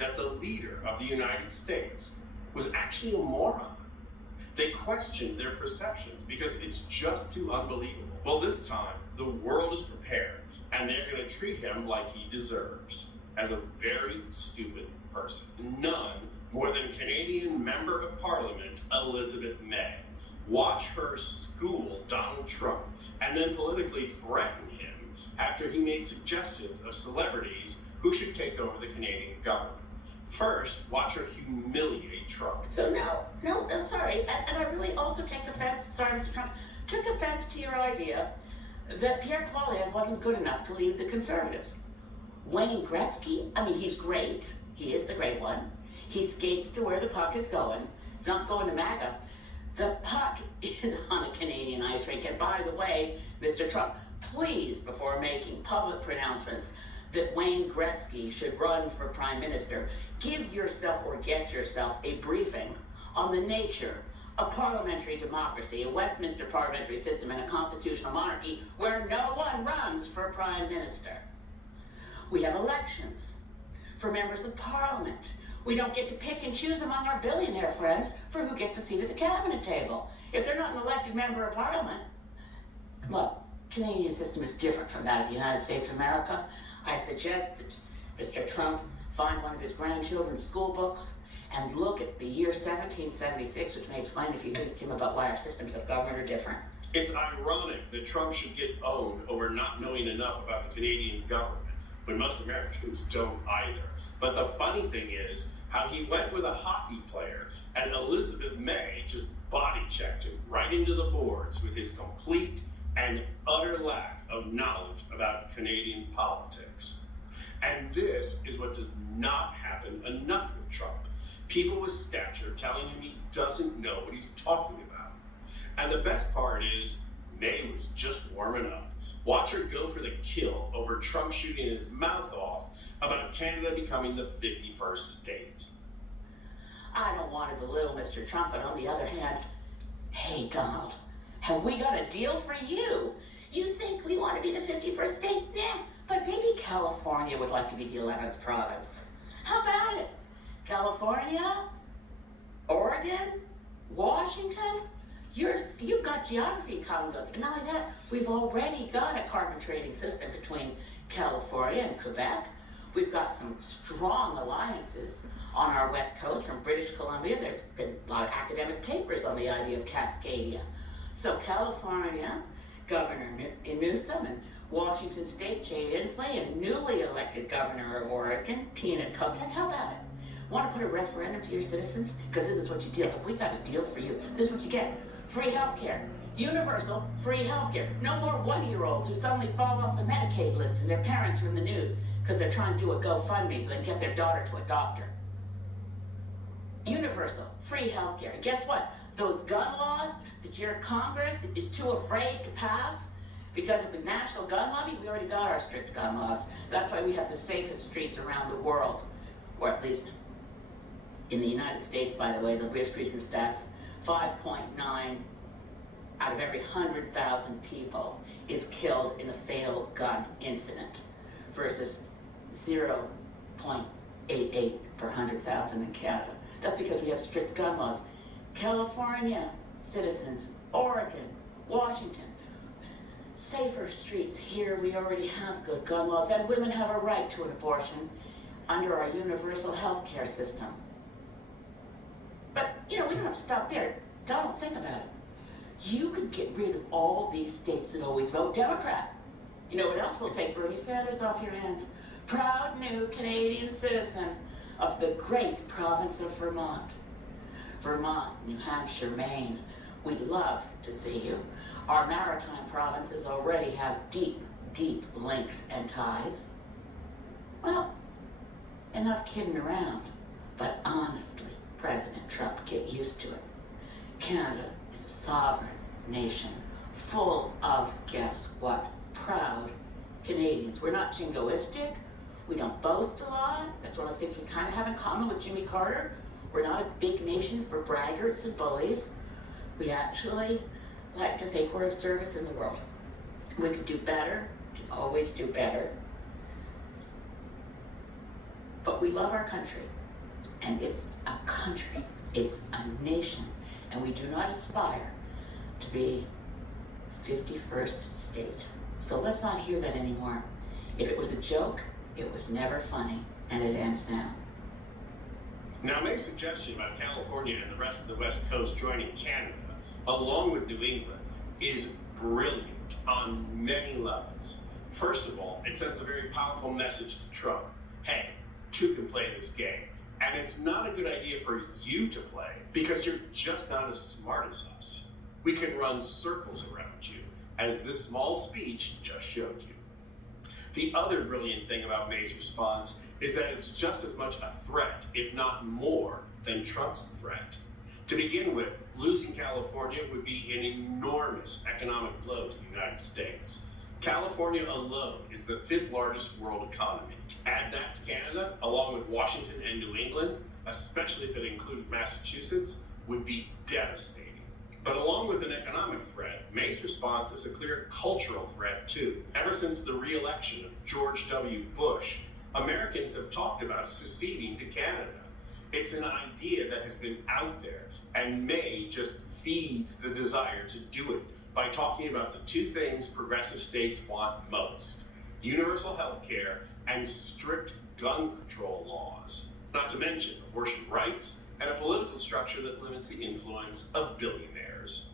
that the leader of the United States was actually a moron. They questioned their perceptions because it's just too unbelievable. Well, this time, the world is prepared, and they're going to treat him like he deserves, as a very stupid person. None more than Canadian Member of Parliament Elizabeth May. Watch her school Donald Trump and then politically threaten him after he made suggestions of celebrities who should take over the Canadian government. First, watch her humiliate Trump. So no, sorry. And I really also take offense, sorry, Mr. Trump, took offense to your idea that Pierre Poilievre wasn't good enough to lead the Conservatives. Wayne Gretzky, I mean, he's great. He is the great one. He skates to where the puck is going. It's not going to MAGA. The puck is on a Canadian ice rink. And by the way, Mr. Trump, please, before making public pronouncements that Wayne Gretzky should run for Prime Minister, give yourself or get yourself a briefing on the nature of parliamentary democracy, a Westminster parliamentary system, and a constitutional monarchy where no one runs for Prime Minister. We have elections for members of Parliament. We don't get to pick and choose among our billionaire friends for who gets a seat at the cabinet table. If they're not an elected member of Parliament, well, Canadian system is different from that of the United States of America. I suggest that Mr. Trump find one of his grandchildren's school books and look at the year 1776, which may explain a few things to him about why our systems of government are different. It's ironic that Trump should get owned over not knowing enough about the Canadian government, when most Americans don't either. But the funny thing is how he went with a hockey player and Elizabeth May just body checked him right into the boards with his complete and utter lack of knowledge about Canadian politics. And this is what does not happen enough with Trump. People with stature telling him he doesn't know what he's talking about. And the best part is, May was just warming up. Watch her go for the kill over Trump shooting his mouth off about Canada becoming the 51st state. I don't want to belittle Mr. Trump, but on the other hand, hey, Donald, have we got a deal for you? You think we want to be the 51st state? Yeah, but maybe California would like to be the 11th province. How about it? California? Oregon? Washington? You've got geography coming to us. And not only that, we've already got a carbon trading system between California and Quebec. We've got some strong alliances on our west coast from British Columbia. There's been a lot of academic papers on the idea of Cascadia. So California, Governor Newsom, and Washington State, Jay Inslee, and newly elected Governor of Oregon, Tina Kotek. How about it? Want to put a referendum to your citizens? Because this is what you deal with. We got a deal for you. This is what you get. Free healthcare. Universal free healthcare. No more one-year-olds who suddenly fall off the Medicaid list and their parents are in the news because they're trying to do a GoFundMe so they can get their daughter to a doctor. Universal free healthcare. And guess what? Those gun laws that your Congress is too afraid to pass because of the national gun lobby, we already got our strict gun laws. That's why we have the safest streets around the world, or at least in the United States, by the way, the most recent stats, 5.9 out of every 100,000 people is killed in a fatal gun incident versus 0.88 per 100,000 in Canada. That's because we have strict gun laws. California citizens, Oregon, Washington, safer streets. Here we already have good gun laws, and women have a right to an abortion under our universal health care system. But, we don't have to stop there. Donald, think about it. You could get rid of all these states that always vote Democrat. You know what else will take Bernie Sanders off your hands? Proud new Canadian citizen of the great province of Vermont. Vermont, New Hampshire, Maine, we'd love to see you. Our maritime provinces already have deep, deep links and ties. Well, enough kidding around, but honestly, President Trump, get used to it. Canada is a sovereign nation full of, guess what, proud Canadians. We're not jingoistic. We don't boast a lot. That's one of the things we kind of have in common with Jimmy Carter. We're not a big nation for braggarts and bullies. We actually like to think we're of service in the world. We could do better, can always do better. But we love our country, and it's a country, it's a nation, and we do not aspire to be 51st state. So let's not hear that anymore. If it was a joke, it was never funny, and it ends now. Now, May's suggestion about California and the rest of the West Coast joining Canada, along with New England, is brilliant on many levels. First of all, it sends a very powerful message to Trump. Hey, two can play this game. And it's not a good idea for you to play because you're just not as smart as us. We can run circles around you, as this small speech just showed you. The other brilliant thing about May's response is that it's just as much a threat, if not more, than Trump's threat. To begin with, losing California would be an enormous economic blow to the United States. California alone is the 5th largest world economy. Add that to Canada, along with Washington and New England, especially if it included Massachusetts, would be devastating. But along with an economic threat, May's response is a clear cultural threat too. Ever since the re-election of George W. Bush, Americans have talked about seceding to Canada. It's an idea that has been out there, and May just feeds the desire to do it by talking about the two things progressive states want most: universal health care and strict gun control laws, not to mention abortion rights and a political structure that limits the influence of billionaires.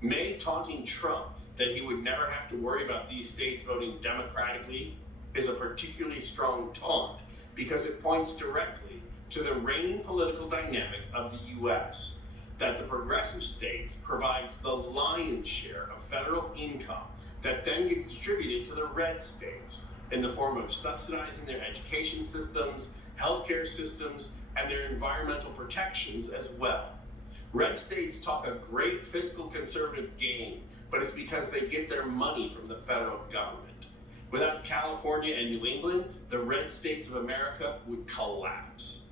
May taunting Trump that he would never have to worry about these states voting democratically is a particularly strong taunt because it points directly to the reigning political dynamic of the US, that the progressive states provides the lion's share of federal income that then gets distributed to the red states in the form of subsidizing their education systems, healthcare systems, and their environmental protections as well. Red states talk a great fiscal conservative game, but it's because they get their money from the federal government. Without California and New England, the red states of America would collapse.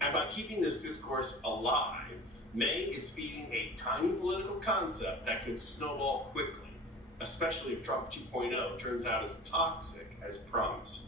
And by keeping this discourse alive, May is feeding a tiny political concept that could snowball quickly, especially if Trump 2.0 turns out as toxic as promised.